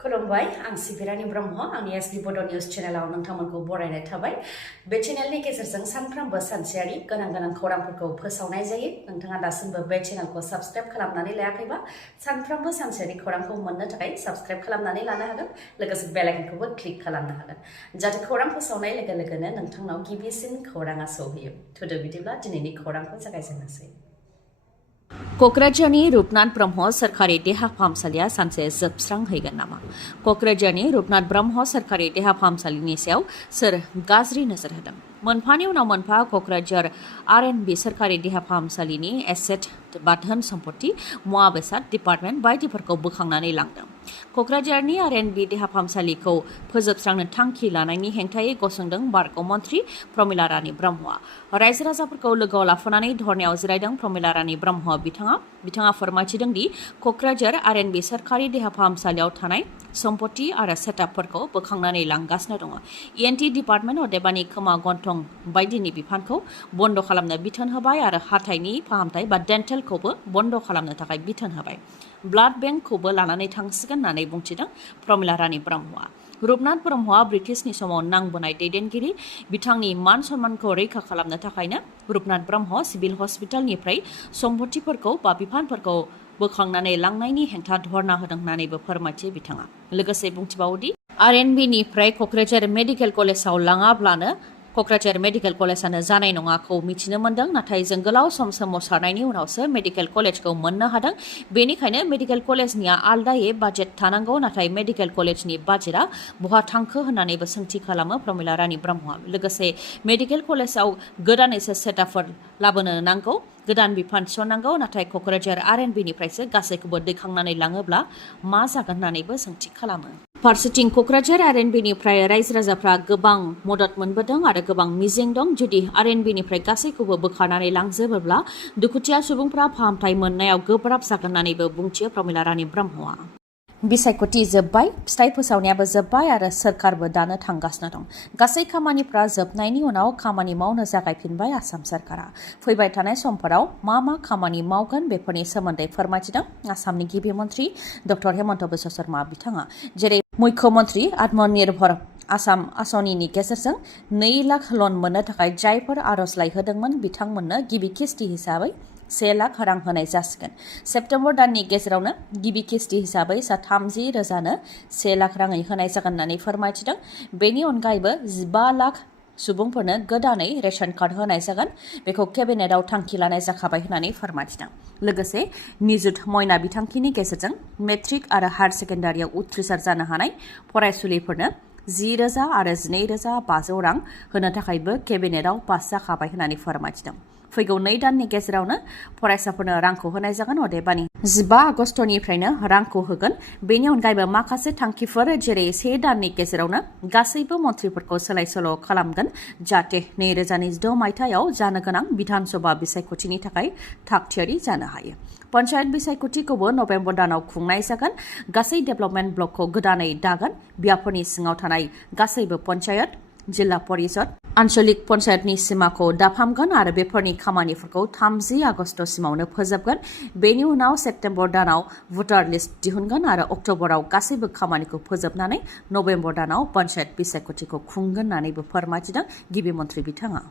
खुलुमबाय आं सिबि रानि ब्रह्म आंनि एसबि बड' निउज चेनेलाव नोंथांमोनखौ बरायनाय थाबाय बे चेनेलनि गेजेरजों सानफ्रोमबो सानसेयारि गोनां खौरांफोरखौ फोसावनाय जायो नोंथाङा दासिमबो बे चेनेलखौ साबस्क्राइब खालामनानै लायाखैबा सानफ्रोमबो सानसेयारि खौरांखौ मोननो थाखाय साबस्क्राइब खालामनानै लानो हागोन लोगोसे बेल आइकनखौबो क्लिक खालामनो हागोन जाहाथे खौरां फोसावनाय लोगो लोगोनो नोंथांनाव गिबिसिन खौराङा सौहैयो थुदो बिदिब्ला दिनैनि खौरांखौ जागायजेननोसै क'क्राझारनि रुपनाथ ब्रह्म सोरखारि देहा फाहामसालिया सानसे जोबस्रांहैगोन नामा क'क्राझारनि रुपनाथ ब्रह्म सोरखारि देहा फाहामसालिनि सायाव सोर गाज्रि नोजोर होदों मोनफानि उनाव मोनफा क'क्राझार आर&बि सोरखारि देहा फाहामसालिनि एसेट बा धोन सम्पति मुवा बेसाद डिपार्टमेन्ट बायदिफोरखौ बोखांनानै लांदों क'क्राझारनि आर&बि देहा फाहामसालिखौ फोजोबस्रांनो थांखि लानायनि हेंथायै गसंदों बारग' मन्थ्रि प्रमिला रानि ब्रह्मआ रायजो राजाफोरखौ लोगोआव लाफानानै धरनायाव जिरायदों प्रमिला रानि ब्रह्म बिथाङा फोरमायथिदों दि क'क्राझार आर&बि सोरखारि देहा फाहामसालियाव थानाय सम्पति आरो सेटआपफोरखौ बोखांनानै लांगासिनो दङ ENT डिपार्टमेन्ट अदेबानि खोमा गन्थं बायदिनि बिफानखौ बन्द' खालामनो बिथोन होबाय आरो हाथाइनि फाहामथाय बा डेन्टेलखौबो बन्द' खालामनो थाखाय बिथोन होबाय ब्लाड बेंकखौबो लानानै थांसिगोन होननानै बुंथिदों प्रमिला रानि ब्रह्मआ रुपनाथ ब्रह्मआ ब्रिटिशनि समाव नांबोनाय दैदेनगिरि बिथांनि मान सन्मानखौ रैखा खालामनो थाखायनो रुपनाथ ब्रह्म सिभिल हस्पिटालनिफ्राय सम्पतिफोरखौ बा बिफानफोरखौ बोखांनानै लांनायनि हेंथा धरना होदों होननानैबो फोरमायथियो बिथाङा लोगोसे बुंथिबावोदि आर&बिनिफ्राय क'क्राझार मेडिकेल कलेजाव लाङाब्लानो क'क्राझार मेडिकेल कलेजानो जानाय नङाखौ मिथिनो मोन्दों नाथाय जों गोलाव सम सोमावसारनायनि उनावसो मेडिकेल कलेजखौ मोननो हादों बेनिखायनो मेडिकेल कलेजनिया आलदायै बाजेट थानांगौ नाथाय मेडिकेल कलेजनि बाजेटआ बहा थांखो होननानैबो सोंथि खालामो प्रमिला रानि ब्रह्मआ लोगोसे मेडिकेल कलेजाव गोदानैसो सेटआपफोर लाबोनो नांगौ गोदान बिफान थिसननांगौ नाथाय क'क्राझार आर&बिनिफ्रायसो गासैखौबो दैखांनानै लाङोब्ला मा जागोन होननानैबो सोंथि खालामो फारसेथिं क'क्राझार आर&बिनिफ्राय रायजो राजाफ्रा गोबां मदद मोनबोदों आरो गोबां मिजिं दं जुदि आर&बिनिफ्राय गासैखौबो बोखारनानै लांजोबोब्ला दुखुथिया सुबुंफ्रा फाहामथाय मोननायाव गोब्राब जागोन होननानैबो बुंथियो प्रमिला रानि ब्रह्मआ बिसायख'थि जोब्बाय फिथाइ फोसावनायाबो जोब्बाय आरो सोरखारबो दानो थांगासिनो दं गासै खामानिफ्रा जोबनायनि उनाव खामानि मावनो जागायफिनबाय आसाम सोरखारा फैबाय थानाय समफोराव मा खामानि मावगोन बेफोरनि सोमोन्दै फोरमायथिदों आसामनि गिबि मन्थ्रि डक्टर हेमन्त बिश्व शर्मा बिथाङा जेरै मुख्यमन्त्रि आत्मनिर्भर आसाम आसनिनि गेजेरजों 2 लाख लन मोननो थाखाय जायफोर आर'जलाइ होदोंमोन बिथांमोननो गिबि किस्ति हिसाबै 1 लाख रां होनाय जासिगोन सेप्तेम्बर दाननि गेजेरावनो गिबि किस्ति हिसाबै 30,000नो 1 लाख राङै होनाय जागोन होननानै फोरमायथिदों बेनि अनगायैबो 15 लाख सुबुंफोरनो गोदानै रेशन कार्ड होनाय जागोन बेखौ केबिनेटआव थांखि लानाय जाखाबाय होननानै फोरमायथिदों लोगोसे निजुत मयना बिथांखिनि गेजेरजों मेट्रिक आरो हायार सेकेन्डारियाव उथ्रिसार जानो हानाय फरायसुलिफोरनो 10,000 आरो 12,500 रां होनो थाखायबो केबिनेटआव पास जाखाबाय होननानै फोरमायथिदों फैगौ 2 दाननि गेजेरावनो फरायसाफोरनो रांखौ होनाय जागोन अदेबानि 15 आगस्टनिफ्रायनो रांखौ होगोन बेनि अनगायैबो माखासे थांखिफोर जेरै 1 दाननि गेजेरावनो गासैबो मन्थ्रिफोरखौ सोलाय सोल' खालामगोन जाहाथे 2026 मायथाइयाव जानो गोनां बिधान सभा बिसायख'थिनि थाखाय थागथियारि जानो हायो पन्चायत बिसायख'थिखौबो नभेम्बर दानाव खुंनाय जागोन गासै डेभेलपमेन्ट ब्लकखौ गोदानै दागोन बियाफोरनि सिङाव थानाय गासैबो पन्चायत जिल्ला परिषद आन्चलिक पन्चायतनि सिमाखौ दाफामगोन आरो बेफोरनि खामानिफोरखौ 30 आगस्टसिमावनो फोजोबगोन बेनि उनाव सेप्तेम्बर दानाव भटार लिस्ट दिहुनगोन आरो अक्ट'बराव गासैबो खामानिखौ फोजोबनानै नभेम्बर दानाव पन्चायत बिसायख'थिखौ खुंगोन होननानैबो फोरमायथिदों गिबि मन्थ्रि बिथाङा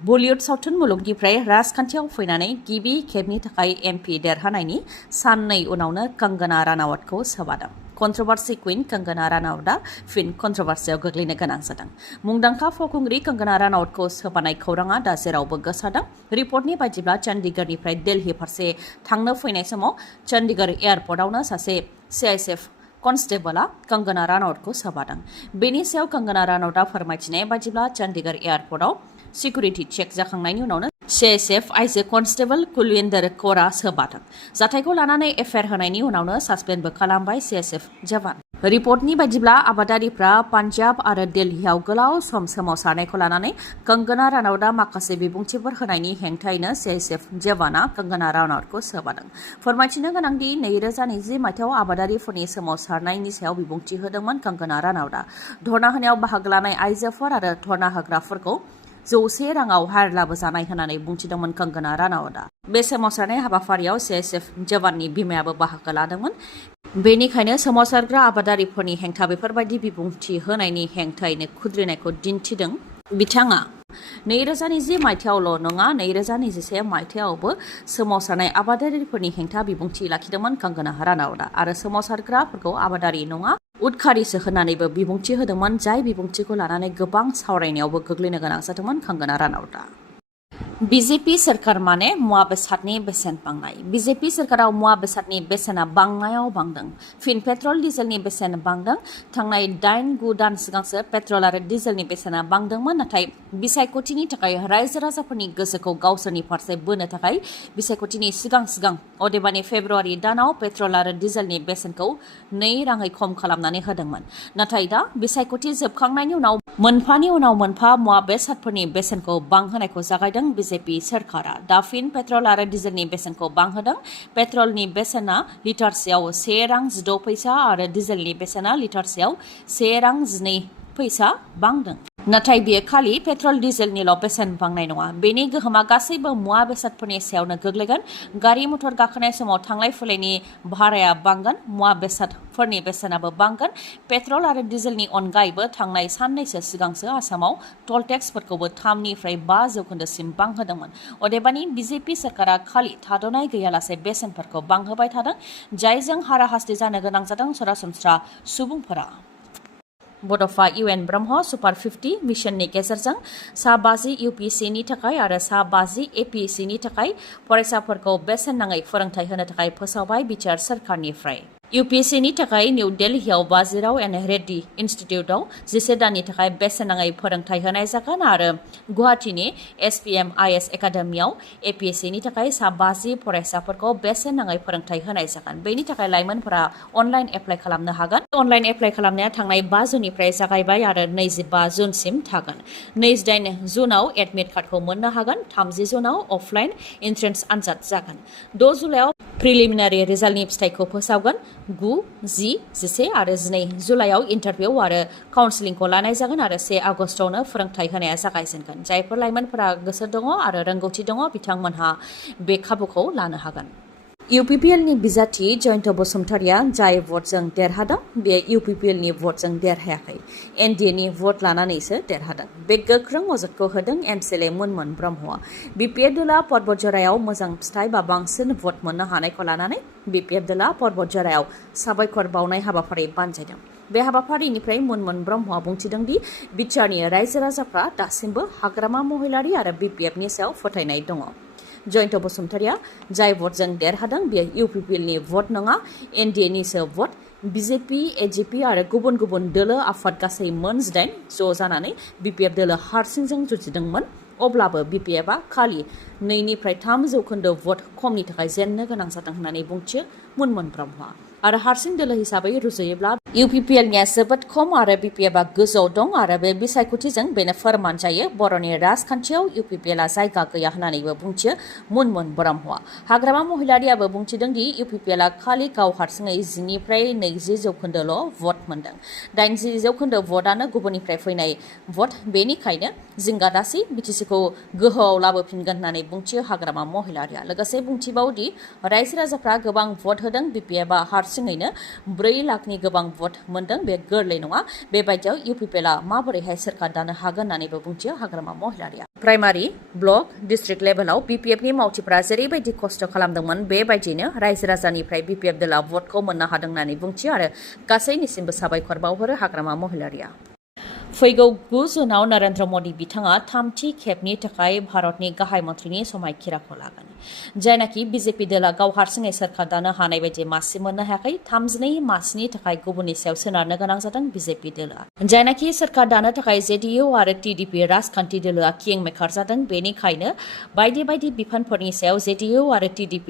बलिउड सावथुन मुलुगनिफ्राय राजखान्थियाव फैनानै गिबि खेबनि थाखाय MP देरहानायनि साननै उनावनो कंगना रानावतखौ सोबादों कन्ट्रभार्सि क्वीन कंगना रानावतआ फिन कन्ट्रभार्सियाव गोग्लैनो गोनां जादों मुंदांखा फावखुंग्रि कंगना रानावतखौ सोबानाय खौराङा दा जेरावबो गोसारदों रिपर्टनि बायदिब्ला चन्डीगढ़निफ्राय दिल्ली फारसे थांनो फैनाय समाव चन्डीगढ़ एयारपर्टआवनो सासे CISF कन्स्टेबलआ कंगना रानावतखौ सोबादों बेनि सायाव कंगना रानावतआ फोरमायथिनाय बायदिब्ला चन्डीगढ़ एयारपर्टआव सिकिउरिटि चेक जाखांनायनि उनावनो CISF आइजो कन्स्टेबल कुलविंदर कौरआ सोबादों जाथायखौ लानानै एफआइआर होनायनि उनावनो सासपेन्डबो खालामबाय CISF जवान रिपर्टनि बायदिब्ला आबादारिफ्रा पान्जाब आरो दिल्लीयाव गोलाव सम सोमावसारनायखौ लानानै कंगना रानावतआ माखासे बिबुंथिफोर होनायनि हेंथायैनो CISF जवाना कंगना रानावतखौ सोबादों फोरमायथिनो गोनांदि 2020 मायथाइयाव आबादारिफोरनि सोमावसारनायनि सायाव बिबुंथि होदोंमोन कंगना रानावतआ धरना होनायाव बाहागो लानाय आइजोफोर आरो धरना होग्राफोरखौ 100 राङाव हायर लाबोजानाय होननानै बुंथिदोंमोन कंगना रानावतआ बे सोमावसारनाय हाबाफारियाव CISF जवाननि बिमायाबो बाहागो लादोंमोन बेनिखायनो सोमावसारग्रा आबादारिफोरनि हेंथा बेफोरबायदि बिबुंथि होनायनि हेंथायैनो खुद्रिनायखौ दिन्थिदों बिथाङा 2020 मायथाइयावल' नङा 2021 मायथाइयावबो सोमावसारनाय आबादारिफोरनि हेंथा बिबुंथि लाखिदोंमोन कंगना रानावतआ आरो सोमावसारग्राफोरखौ आबादारि नङा उदखारिसो होननानैबो बिबुंथि होदोंमोन जाय बिबुंथिखौ लानानै गोबां सावरायनायावबो गोग्लैनो गोनां जादोंमोन कंगना रानावतआ। बीजेपी सरकार माने मुवा बेसादनि बेसेन बांनाय बीजेपी सरकाराव मुवा बेसादनि बेसेना बांनायाव बांदों फिन पेट्रल डिजेलनि बेसेन बांदों थांनाय 8-9 दान सिगांसो पेट्रल आरो डिजेलनि बेसेना बांदोंमोन नाथाय बिसायख'थिनि थाखाय रायजो राजाफोरनि गोसोखौ गावसोरनि फारसे बोनो थाखाय बिसायख'थिनि सिगां अदेबानि फेब्रुवारि दानाव पेट्रल आरो डिजेलनि बेसेनखौ 2 राङै खम खालामनानै होदोंमोन नाथाय दा बिसायख'थि जोबखांनायनि उनाव मोनफानि उनाव मोनफा मुवा बेसादफोरनि बेसेनखौ बांहोनायखौ जागायदों बीजेपी सरकारा दा फिन पेट्रल आरो डिजेलनि बेसेनखौ बांहोदों पेट्रलनि बेसेना लिटारसेयाव 1 रां 16 पैसा आरो डिजेलनि बेसेना लिटारसेयाव 1 रां 12 पैसा बांदों नाथाय बेयो खालि पेट्रल डिजेलनिल' बेसेन बांनाय नङा बेनि गोहोमा गासैबो मुवा बेसादफोरनि सायावनो गोग्लैगोन गारि मटर गाखोनाय समाव थांलाय फैलायनि भाराया बांगोन मुवा बेसादफोरनि बेसेनाबो बांगोन पेट्रल आरो डिजेलनि अनगायैबो थांनाय साननैसो सिगांसो आसामाव टल टेक्सफोरखौबो 3निफ्राय 5% बांहोदोंमन अदेबानि बीजेपी सरकारा खालि थाद'नाय गैयालासे बेसेनफोरखौ बांहोबाय थादों जायजों हाराहास्ति जानो गोनां जादों सरासनस्रा सुबुंफोरा। बड'फा UN ब्रह्म सुपार 50 मिशननि गेजेरजों सा 50 UPCनि थाखाय आरो सा 50 APCनि थाखाय फरायसाफोरखौ बेसेन नाङै फोरोंथाय होनो थाखाय फोसावबाय बिटिआर सरकारनिफ्राय। UPCनि थाखाय निउ दिल्लीआव बाजिराव एन रेड्डी इन्स्टिटिउटआव 11 दाननि थाखाय बेसेन नाङै फोरोंथाय होनाय जागोन आरो गुवाहाटीनि SPMIS एकाडेमियाव APSCनि थाखाय सा 50 फरायसाफोरखौ बेसेन नाङै फोरोंथाय होनाय जागोन बेनि थाखाय लाइमोनफोरा अनलाइन एप्लाइ खालामनो हागोन अनलाइन एप्लाइ खालामनाया थांनाय 5 जुननिफ्राय जागायबाय आरो 25 जुनसिम थागोन 28 जुनाव एडमिट कार्डखौ मोननो हागोन 30 जुनाव अफलाइन एन्ट्रेन्स आनजाद जागोन 6 जुलाइआव प्रिलिमिनारि रिजाल्टनि फिथाइखौ फोसावगोन 9, 10, 11 आरो 12 जुलाइआव इन्टारभिउ आरो काउन्सिलिंखौ लानाय जागोन आरो 1 आगस्टआवनो फोरोंथाय होनाया जागायजेनगोन जायफोर लाइमोनफोरा गोसो दङ आरो रोंगौथि दङ बिथांमोनहा बे खाबुखौ लानो हागोन। UPPLनि बिजाथि जयन्त बसुमतारिया जाय भटजों देरहादों बे UPPLनि भटजों देरहायाखै NDAनि भट लानानैसो देरहादों बे गोख्रों अजदखौ होदों MCLA मुनमोन ब्रह्मआ BPF दला पर्बतजरायाव मोजां फिथाइ बा बांसिन भट मोननो हानायखौ लानानै BPF दला पर्बतजरायाव साबायखर बावनाय हाबाफारि बानजायदों बे हाबाफारिनिफ्राय मुनमोन ब्रह्मआ बुंथिदों दि बिटिआरनि रायजो राजाफ्रा दासिमबो हाग्रामा महिलारी आरो BPFनि सायाव फोथायनाय दङ। जयन्त बसुमतारिया जाय भटजों देरहादों बेयो UPPLनि भट नङा NDAनिसो भट BJP AJP आरो गुबुन गुबुन दोलो आफाद गासै मोन 8 ज' जानानै BPF दोलो हारसिंजों जुजिदोंमोन अब्लाबो BPFआ खालि 2-3% भट खमनि थाखाय जेननो गोनां जादों होननानै बुंथियो मुनमोन ब्रह्मआ आरो हारसिं दोलो हिसाबै रुजुयोब्ला UPPLनिया जोबोद खम आरो BPFआ गोजौआव दं आरो बे बिसायख'थिजों बेनो फोरमान जायो बर'नि राजखान्थियाव UPPLआ जायगा गैया होननानैबो बुंथियो मुनमोन ब्रह्मआ हाग्रामा महिलारियाबो बुंथिदों दि UPPLआ खालि गाव हारसिङै 10-20% भट मोनदों 80% भटआनो गुबुननिफ्राय फैनाय भट बेनिखायनो जिंगा दासि बिटिसिखौ गोहोआव लाबोफिनगोन होननानै बुंथियो हाग्रामा महिलारिया लोगोसे बुंथिबावदि रायजो राजाफ्रा गोबां भट होदों BPFआ हारसिङैनो 4 लाखनि गोबां भट मोनदों बे गोरलै नङा बेबायदियाव UPPLआ माबोरैहाय सोरखार दानो हागोन होननानैबो बुंथियो हाग्रामा महिलारिया प्राइमारि ब्लक डिस्ट्रिक्ट लेभेलाव BPFनि मावथिफोरा जेरैबायदि खस्थ' खालामदोंमोन बेबायदिनो रायजो राजानिफ्राय BPF दोला भटखौ मोननो हादों होननानै बुंथियो आरो गासैनिसिमबो साबायखर बावहरो हाग्रामा महिलारिया। फैगौ 9 जुनाव नरेन्द्र मदि बिथाङा 3थि खेबनि थाखाय भारतनि गाहाय मन्थ्रिनि समायखिराखौ लागोन जायनाखि BJP दोला गाव हारसिङै सोरखार दानो हानाय बायदि मासि मोननो हायाखै 32 मासिनि थाखाय गुबुननि सायाव सोनारनो गोनां जादों BJP दोला जायनाखि सोरखार दानो थाखाय JDU आरो TDP राजखान्थि दोलोआ किं मेकार जादों बेनिखायनो बायदि बायदि बिफानफोरनि सायाव JDU आरो TDP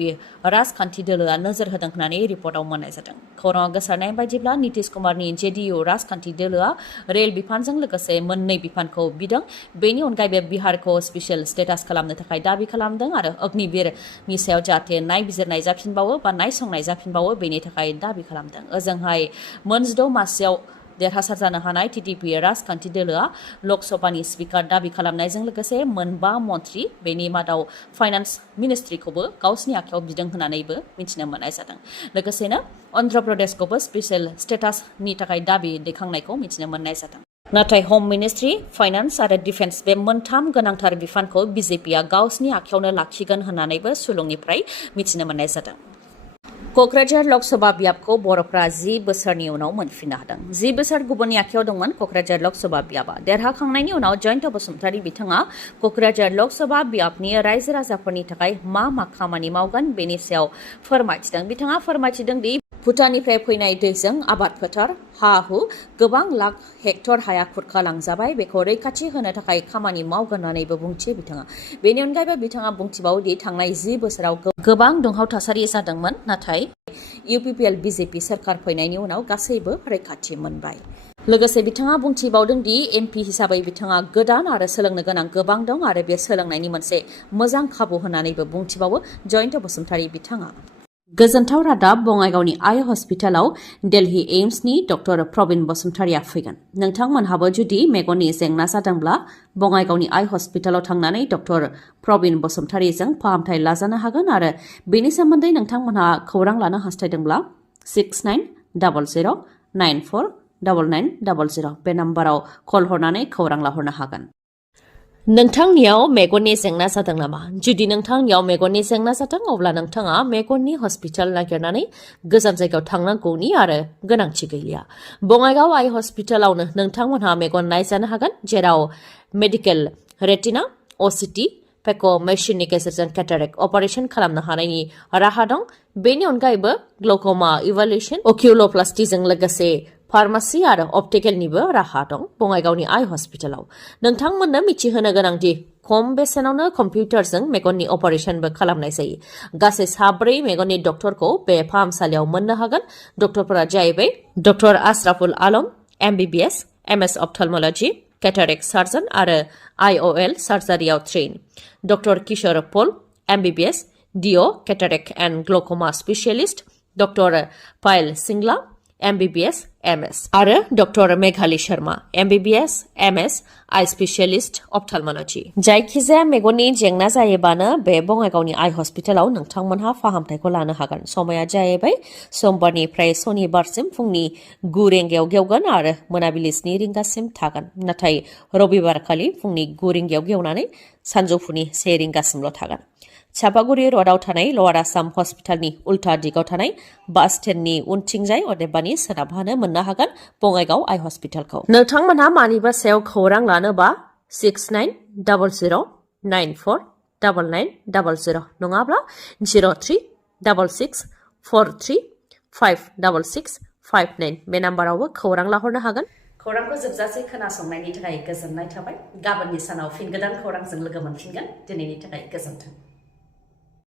राजखान्थि दोलोआ नोजोर होदों होननानै रिपर्टआव मोननाय जादों खौराङाव गोसारनाय बायदिब्ला नितीश कुमारनि JDU राजखान्थि दोलोआ रेल बिफानजों लोगोसे मोननै बिफानखौ बिदों बेनि अनगायैबो बिहारखौ स्पेशल स्टेटास खालामनो थाखाय दाबि खालामदों आरो अग्निवीरनि सायाव जाहाथे नायबिजिरनाय जाफिनबावो बा नायसंनाय जाफिनबावो बेनि थाखाय दाबि खालामदों ओजोंहाय मोन 6 मासियाव देरहासार जानो हानाय टिडिपि राजखान्थि दोलोआ लक सभानि स्पिकार दाबि खालामनायजों लोगोसे मोनबा मन्थ्रि बेनि मादाव फाइनान्स मिनिस्ट्रिखौबो गावसिनि आखायाव बिदों होननानैबो मिथिनो मोननाय जादों। लोगोसेनो अन्ध्र प्रदेशखौबो स्पेशल स्टेटासनि थाखाय दाबि दैखांनायखौ मिथिनो मोननाय जादों। नाथाय हम मिनिस्ट्रि, फाइनान्स आरो डिफेन्स बे मोनथाम गोनांथार बिफानखौ बिजेपिआ गावसिनि आखायावनो लाखिगोन होननानैबो सुलुंनिफ्राय मिथिनो मोननाय जादों। क'क्राझार लकसभा बियाबखौ बर'फ्रा 10 बोसोरनि उनाव मोनफिननो हादों। 10 बोसोर गुबुननि आखायाव दंमोन क'क्राझार लकसभा बियाबा। देरहाखांनायनि उनाव जयन्त बसुमतारी बिथाङा क'क्राझार लकसभा बियाबनि रायजो राजाफोरनि थाखाय मा खामानि मावगोन बेनि सायाव फोरमायथिदों। बिथाङा फोरमायथिदों दि भुटाननिफ्राय फैनाय दैजों आबाद फोथार, हा-हु गोबां लाख हेक्टर हाया खुरखालांजाबाय, बेखौ रैखाथि होनो थाखाय खामानि मावगोन होननानैबो बुंथियो बिथाङा। बेनि अनगायैबो बिथाङा बुंथिबावो दि थांनाय 10 बोसोराव गोबां दुंहाव थासारि जादोंमोन, नाथाय UPPL बीजेपी सोरखार फैनायनि उनाव गासैबो रैखाथि मोनबाय। लोगोसे बिथाङा बुंथिबावदों दि MP हिसाबै बिथाङा गोदान आरो सोलोंनो गोनां गोबां दं आरो बे सोलोंनायनि मोनसे मोजां खाबु होननानैबो बुंथिबावो जयन्त बसुमतारी बिथाङा। गोजोनथाव रादाब, बङाइगावनि आइ हस्पिटालाव दिल्ली एम्सनि डक्टर प्रबिन बसुमतारीया फैगोन। नोंथांमोनहाबो जुदि मेगननि जेंना जादोंब्ला बङाइगावनि आइ हस्पिटालाव थांनानै डक्टर प्रबिन बसुमतारीजों फाहामथाय लाजानो हागोन आरो बेनि सोमोन्दै नोंथांमोनहा खौरां लानो हास्थायदोंब्ला 6900949900 बे नाम्बाराव कल हरनानै खौरां लाहरनो हागोन। नोंथांनियाव मेगननि जेंना जादों नामा? जुदि नोंथांनियाव मेगननि जेंना जादों अब्ला नोंथाङा मेगननि हस्पिटाल नागिरनानै गोजान जायगायाव थांनांगौनि आरो गोनांथि गैलिया। बङाइगाव आइ हस्पिटालावनो नोंथांमोनहा मेगन नायजानो हागोन, जेराव मेडिकेल, रेटिना, OCT, पेक' मेसिननि गेजेरजों केटारेक्ट अपारेशन खालामनो हानायनि राहा दं। बेनि अनगायैबो ग्ल'क'मा इभालुएशन, अकिउल'प्लास्टिजों लोगोसे फार्मासि आरो अप्टिकेलनिबो राहा दं बङाइगावनि आइ हस्पिटालाव। नोंथांमोननो मिथिहोनो गोनांदि खम बेसेनावनो कम्पिउटारजों मेगननि अपारेशनबो खालामनाय जायो। गासै 4 मेगननि डक्टरखौ बे फाहामसालियाव मोननो हागोन। डक्टरफोरा जाहैबाय doctor Ashraful Alam, MBBS, MS ophthalmology, cataract surgeon आरो IOL सार्जारियाव train. Doctor Kishore Paul, MBBS, DO, cataract and glaucoma specialist. Doctor Payal Singla, MBBS, MS आरो doctor Meghali Sharma, MBBS, MS, eye specialist ophthalmology. जायखिजाया मेगननि जेंना जायोबानो बे बङाइगावनि आइ हस्पिटालाव नोंथांमोनहा फाहामथायखौ लानो हागोन। समाया जाहैबाय समबारनिफ्राय सनिबारसिम फुंनि 9 रिंगायाव गेवगोन आरो मोनाबिलि 7 रिंगासिम थागोन। नाथाय रबिबारखालि फुंनि 9 रिंगायाव गेवनानै सानजौफुनि 1 रिंगासिमल' थागोन। चापागुरि र'डआव थानाय लवार आसाम हस्पिटालनि उल्था दिगाव थानाय बास स्टेन्डनि उनथिंजाय अदेबानि सोनाबहानो मोननो हागोन बङाइगाव आइ हस्पिटालखौ। नोंथांमोनहा मानिबा सायाव खौरां लानोबा 6900949900 नङाब्ला 0366435659 बे नाम्बारावबो खौरां लाहरनो हागोन। खौरांखौ जोबजासे खोनासंनायनि थाखाय गोजोननाय थाबाय। गाबोननि सानाव फिन गोदान खौरांजों लोगो मोनफिनगोन। दिनैनि थाखाय गोजोन्थों।